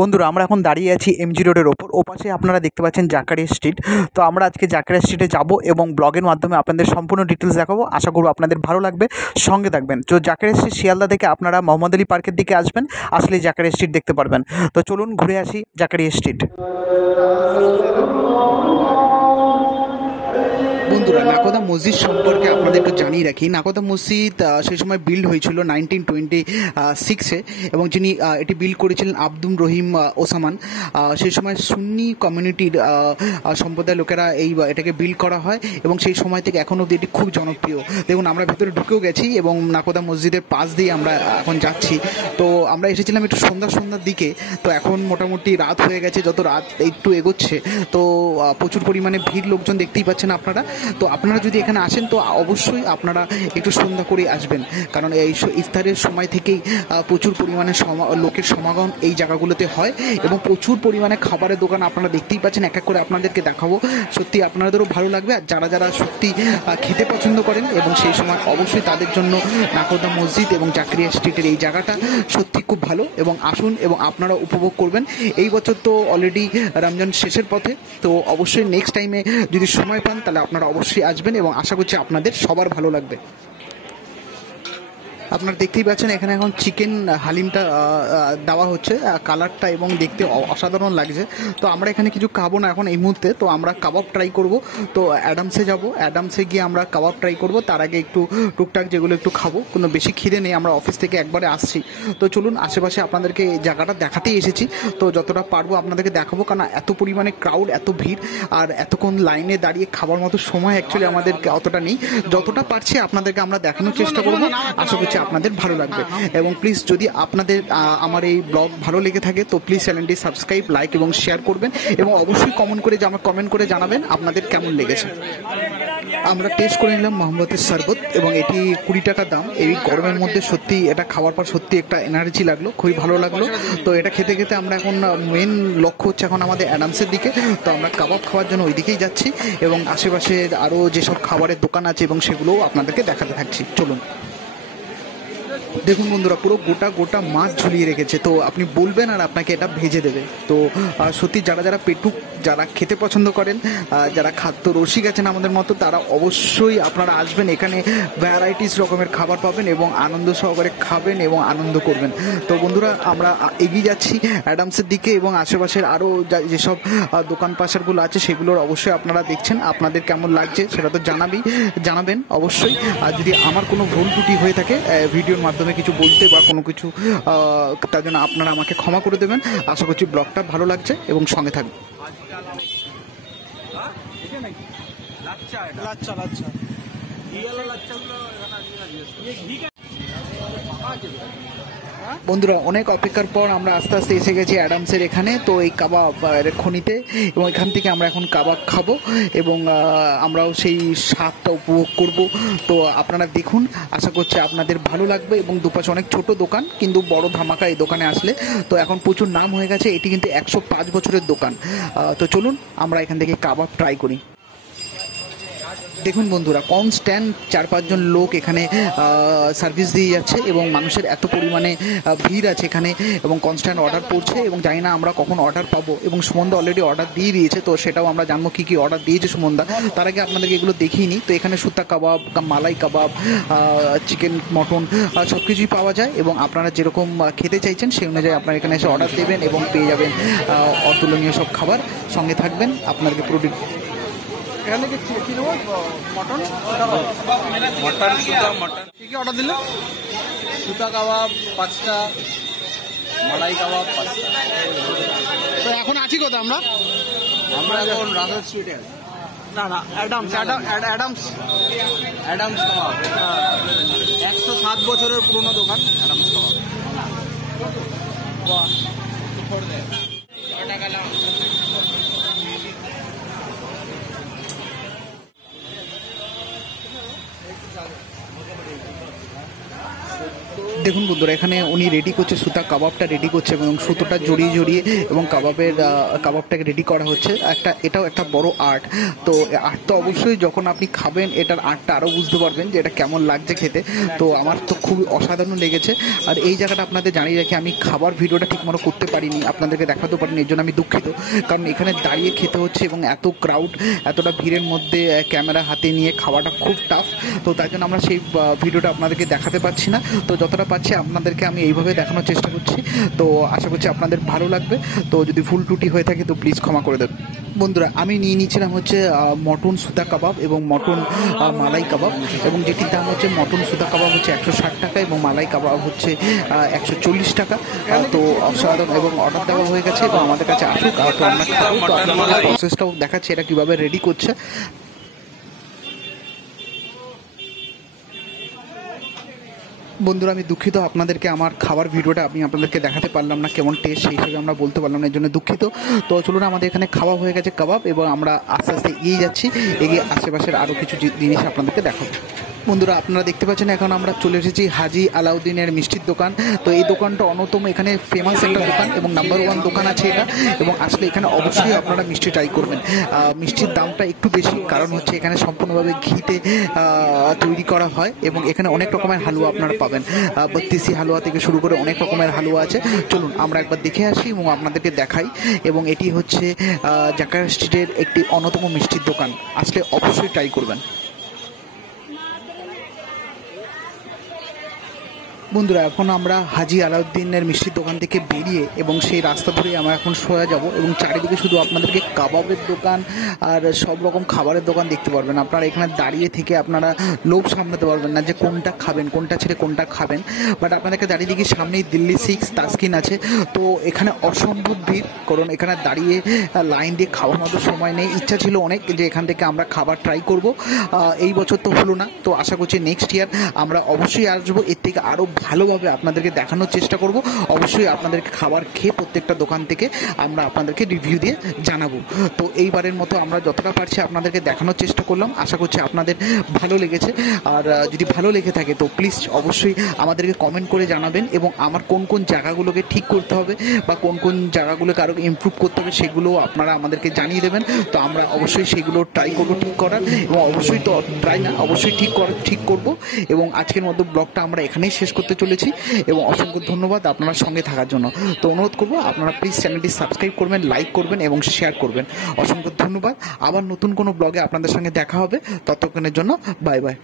বন্ধুরা আমরা এখন দাঁড়িয়ে আছি এমজি রোডের ওপর। ওপাশে আপনারা দেখতে পাচ্ছেন জাকারিয়া স্ট্রিট। তো আমরা আজকে জাকারিয়া স্ট্রিটে যাব এবং ব্লগের মাধ্যমে আপনাদের সম্পূর্ণ ডিটেলস দেখাবো। আশা করব আপনাদের ভালো লাগবে, সঙ্গে থাকবেন। তো জাকারিয়া স্ট্রিট শিয়ালদা থেকে আপনারা মোহাম্মদ আলী পার্কের দিকে আসবেন, আসলে জাকারিয়া স্ট্রিট দেখতে পারবেন। তো চলুন ঘুরে আসি জাকারিয়া স্ট্রিট। বন্ধুরা, নাকোদা মসজিদ সম্পর্কে আপনাদের একটু জানিয়ে রাখি। নাকোদা মসজিদ সেই সময় বিল্ড হয়েছিল 1926-এ এবং যিনি এটি বিল্ড করেছিলেন আব্দুল রহিম ওসামান। সেই সময় সুন্নি কমিউনিটির সম্প্রদায়ের লোকেরা এটাকে বিল্ড করা হয় এবং সেই সময় থেকে এখন অবধি এটি খুব জনপ্রিয়। দেখুন, আমরা ভেতরে ঢুকেও গেছি এবং নাকোদা মসজিদের পাশ দিয়ে আমরা এখন যাচ্ছি। তো আমরা এসেছিলাম একটু সন্ধ্যার দিকে, তো এখন মোটামুটি রাত হয়ে গেছে। যত রাত একটু এগোচ্ছে তো প্রচুর পরিমাণে ভিড়, লোকজন দেখতেই পাচ্ছেন আপনারা। তো আপনারা যদি এখানে আসেন তো অবশ্যই আপনারা একটু সন্ধ্যা করে আসবেন, কারণ এই ইফতারের সময় থেকেই প্রচুর পরিমাণে লোকের সমাগম এই জায়গাগুলোতে হয় এবং প্রচুর পরিমাণে খাবারের দোকান আপনারা দেখতেই পাচ্ছেন। এক এক করে আপনাদেরকে দেখাবো, সত্যি আপনাদেরও ভালো লাগবে। আর যারা যারা সত্যি খেতে পছন্দ করেন এবং সেই সময় অবশ্যই তাদের জন্য নাকোদা মসজিদ এবং জাকারিয়া স্ট্রিটের এই জায়গাটা সত্যি খুব ভালো। এবং আসুন এবং আপনারা উপভোগ করবেন। এই বছর তো অলরেডি রমজান শেষের পথে, তো অবশ্যই নেক্সট টাইমে যদি সময় পান তাহলে আপনারা অবশ্যই আসবেন এবং আশা করছি আপনাদের সবার ভালো লাগবে। আপনারা দেখতেই পাচ্ছেন এখানে এখন চিকেন হালিমটা দেওয়া হচ্ছে, কালারটা এবং দেখতে অসাধারণ লাগছে। তো আমরা এখানে কিছু খাবো না এখন এই মুহূর্তে, তো আমরা কাবাব ট্রাই করব। তো অ্যাডামসে যাব, অ্যাডামসে গিয়ে আমরা কাবাব ট্রাই করব। তার আগে একটু টুকটাক যেগুলো একটু খাবো, কোনো বেশি খিদে নেই, আমরা অফিস থেকে একবারে আসছি। তো চলুন, আশেপাশে আপনাদেরকে এই জায়গাটা দেখাতেই এসেছি, তো যতটা পারবো আপনাদেরকে দেখাবো, কারণ এত পরিমাণে ক্রাউড, এত ভিড়, আর এতক্ষণ লাইনে দাঁড়িয়ে খাবার মতো সময় অ্যাকচুয়ালি আমাদের অতটা নেই। যতটা পারছি আপনাদেরকে আমরা দেখানোর চেষ্টা করবো, আশা করছি আপনাদের ভালো লাগবে। এবং প্লিজ যদি আপনাদের আমার এই ব্লগ ভালো লেগে থাকে তো প্লিজ চ্যানেলটি সাবস্ক্রাইব, লাইক এবং শেয়ার করবেন এবং অবশ্যই কমেন্ট করে জানাবেন আপনাদের কেমন লেগেছে। আমরা টেস্ট করে নিলাম মোহাম্মদের শরবত এবং এটি 20 টাকা দাম। এই গরমের মধ্যে সত্যি এটা খাওয়ার পর সত্যি একটা এনার্জি লাগলো, খুবই ভালো লাগলো। তো এটা খেতে খেতে আমরা এখন মেন লক্ষ্য হচ্ছে এখন আমাদের অ্যাডামসের দিকে। তো আমরা কাবাব খাওয়ার জন্য ওই দিকেই যাচ্ছি এবং আশেপাশে আরও যেসব খাবারের দোকান আছে এবং সেগুলোও আপনাদেরকে দেখাতে থাকছি। চলুন। দেখুন বন্ধুরা, পুরো গোটা মাছ ঝুলিয়ে রেখেছে, তো আপনি বলবেন আর আপনাকে এটা ভেজে দেবে। তো সত্যি যারা পেটুক, যারা খেতে পছন্দ করেন, যারা খাদ্য রসিক আছেন আমাদের মতো, তারা অবশ্যই আপনারা আসবেন। এখানে ভ্যারাইটিস রকমের খাবার পাবেন এবং আনন্দ সহকারে খাবেন এবং আনন্দ করবেন। তো বন্ধুরা, আমরা এগিয়ে যাচ্ছি অ্যাডামসের দিকে এবং আশেপাশের আরও যেসব দোকান পাশারগুলো আছে সেগুলোর অবশ্যই আপনারা দেখছেন, আপনাদের কেমন লাগছে সেটা তো জানাবেন অবশ্যই। আর যদি আমার কোনো ভুল ত্রুটি হয়ে থাকে ভিডিওর মাধ্যমে কিছু বলতে বা কোনো কিছু, তার জন্য আপনারা আমাকে ক্ষমা করে দেবেন। আশা করছি ব্লগটা ভালো লাগছে এবং সঙ্গে থাকবেন। বন্ধুরা, অনেক অপেক্ষার পর আমরা আস্তে আস্তে এসে গেছি অ্যাডামসের এখানে। তো এই কাবাব খনিতে, এবং এখান থেকে আমরা এখন কাবাব খাবো এবং আমরাও সেই স্বাদটা উপভোগ করব। তো আপনারা দেখুন, আশা করছি আপনাদের ভালো লাগবে। এবং দুপাশে অনেক ছোট দোকান, কিন্তু বড় ধামাকা এই দোকানে আসলে। তো এখন প্রচুর নাম হয়ে গেছে, এটি কিন্তু 105 বছরের দোকান। তো চলুন আমরা এখান থেকে কাবাব ট্রাই করি। দেখুন বন্ধুরা, কনস্ট্যান্ট 4-5 জন লোক এখানে সার্ভিস দিয়ে যাচ্ছে এবং মানুষের এত পরিমাণে ভিড় আছে এখানে এবং কনস্ট্যান্ট অর্ডার পড়ছে এবং জানি না আমরা কখন অর্ডার পাবো। এবং সুমনদা অলরেডি অর্ডার দিয়ে দিয়েছে, তো সেটাও আমরা জানবো কী কী অর্ডার দিয়েছে সুমনদা। তার আগে আপনাদেরকে এগুলো দেখিয়ে নিই। তো এখানে সুতা কাবাব, মালাই কাবাব, চিকেন, মটন সব কিছুই পাওয়া যায় এবং আপনারা যেরকম খেতে চাইছেন সেই অনুযায়ী আপনারা এখানে এসে অর্ডার দেবেন এবং পেয়ে যাবেন অতুলনীয় সব খাবার। সঙ্গে থাকবেন, আপনাদেরকে পুরো এখানে কি নেব? মটন, কী কী অর্ডার দিলে? সুতা কাবাব 5টা, মালাই কাবাব 5টা। তো এখন আছি কোথায় আমরা? আমরা এখন রাজার স্ট্রিটে আছি। না অ্যাডামস কাবাব 107 বছরের পুরনো দোকান অ্যাডামস কাবাব। দেখুন বন্ধুরা, এখানে উনি রেডি করছে, সুতা কাবাবটা রেডি করছে এবং সুতোটা জড়িয়ে জড়িয়ে এবং কাবাবটাকে রেডি করা হচ্ছে। এটাও একটা বড় আর্ট। তো আর্ট তো অবশ্যই যখন আপনি খাবেন এটার আর্টটা আরও বুঝতে পারবেন যে এটা কেমন লাগছে খেতে। তো আমার তো খুবই অসাধারণ লেগেছে। আর এই জায়গাটা আপনাদের জানিয়ে রাখি, আমি খাবার ভিডিওটা ঠিকমতো করতে পারিনি, আপনাদেরকে দেখাতে পারিনি, এর জন্য আমি দুঃখিত। কারণ এখানে দাঁড়িয়ে খেতে হচ্ছে এবং এত ক্রাউড, এতটা ভিড়ের মধ্যে ক্যামেরা হাতে নিয়ে খাওয়াটা খুব টাফ। তো তাই জন্য আমরা সেই ভিডিওটা আপনাদেরকে দেখাতে পারছি না। তো যতটা পাচ্ছি আপনাদেরকে আমি এইভাবে দেখানোর চেষ্টা করছি। তো আশা করছি আপনাদের ভালো লাগবে। তো যদি ভুল ত্রুটি হয়ে থাকে তো প্লিজ ক্ষমা করে দেবেন। বন্ধুরা, আমি নিয়ে নিয়েছিলাম হচ্ছে মটন সুতা কাবাব এবং মটন মালাই কাবাব, এবং যেটির দাম হচ্ছে মটন সুতা কাবাব হচ্ছে 160 টাকা এবং মালাই কাবাব হচ্ছে 140 টাকা। তো অসাধারণ, এবং অর্ডার দেওয়া হয়ে গেছে এবং আমাদের কাছে আসুক। তো আমরা খাবো। তো আপনাদের প্রসেসটাও দেখাচ্ছি এটা কীভাবে রেডি করছে। বন্ধুরা, আমি দুঃখিত, আপনাদেরকে আমার খাবার ভিডিওটা আমি আপনাদেরকে দেখাতে পারলাম না, কেমন টেস্ট সেই হিসেবে আমরা বলতে পারলাম না, এর জন্য দুঃখিত। তো চলুন, আমাদের এখানে খাওয়া হয়ে গেছে কাবাব এবং আমরা আস্তে আস্তে এগিয়ে যাচ্ছি। এগিয়ে আশেপাশের আরও কিছু জিনিস আপনাদেরকে দেখাবো। বন্ধুরা, আপনারা দেখতে পাচ্ছেন এখন আমরা চলে এসেছি হাজি আলাউদ্দিনের মিষ্টির দোকান। তো এই দোকানটা অন্যতম এখানে ফেমাস একটা দোকান এবং নাম্বার 1 দোকান আছে এটা। এবং আসলে এখানে অবশ্যই আপনারা মিষ্টি ট্রাই করবেন। মিষ্টির দামটা একটু বেশি, কারণ হচ্ছে এখানে সম্পূর্ণভাবে ঘিতে তৈরি করা হয় এবং এখানে অনেক রকমের হালুয়া আপনারা পাবেন। 32 হালুয়া থেকে শুরু করে অনেক রকমের হালুয়া আছে। চলুন আমরা একবার দেখে আসি এবং আপনাদেরকে দেখাই। এবং এটি হচ্ছে জাকারিয়া স্ট্রিটের একটি অন্যতম মিষ্টির দোকান, আসলে অবশ্যই ট্রাই করবেন। বন্ধুরা, এখন আমরা হাজি আলাউদ্দিনের মিষ্টির দোকান থেকে বেরিয়ে এবং সেই রাস্তা ধরে আমরা এখন সোজা যাব এবং চারিদিকে শুধু আপনাদেরকে কাবাবের দোকান আর সব রকম খাবারের দোকান দেখতে পারবেন। আপনারা এখানে দাঁড়িয়ে থেকে আপনারা লোভ সামলাতে পারবেন না যে কোনটা খাবেন, কোনটা ছেড়ে কোনটা খাবেন। বাট আপনাদেরকে দাঁড়িয়ে দেখি সামনেই দিল্লি 6 তাসকিন আছে। তো এখানে অসম্ভব ভিড়, কারণ এখানে দাঁড়িয়ে লাইন দিয়ে খাওয়ার মতো সময় নেই। ইচ্ছা ছিল অনেক যে এখান থেকে আমরা খাবার ট্রাই করব। এই বছর তো হলো না, তো আশা করছি নেক্সট ইয়ার আমরা অবশ্যই আসবো, এর থেকে আরও ভালোভাবে আপনাদেরকে দেখানোর চেষ্টা করব। অবশ্যই আপনাদেরকে খাবার খেয়ে প্রত্যেকটা দোকান থেকে আমরা আপনাদেরকে রিভিউ দিয়ে জানাবো। তো এইবারের মতো আমরা যতটা পারছি আপনাদেরকে দেখানোর চেষ্টা করলাম। আশা করছি আপনাদের ভালো লেগেছে। আর যদি ভালো লেগে থাকে তো প্লিজ অবশ্যই আমাদেরকে কমেন্ট করে জানাবেন এবং আমার কোন কোন জায়গাগুলোকে ঠিক করতে হবে বা কোন কোন জায়গাগুলোকে আরও ইমপ্রুভ করতে হবে সেগুলো আপনারা আমাদেরকে জানিয়ে দেবেন। তো আমরা অবশ্যই সেগুলো ট্রাই করবো ঠিক করার, এবং অবশ্যই তো ট্রাই না, অবশ্যই ঠিক করব। এবং আজকের মতো ব্লগটা আমরা এখানেই শেষ করতে চলেছি এবং অসংখ্য ধন্যবাদ আপনার সঙ্গে থাকার জন্য। তো অনুরোধ করবো আপনারা প্লিজ চ্যানেলটি সাবস্ক্রাইব করবেন, লাইক করবেন এবং শেয়ার করবেন। অসংখ্য ধন্যবাদ। আবার নতুন কোনো ব্লগে আপনাদের সঙ্গে দেখা হবে। ততক্ষণের জন্য বাই বাই।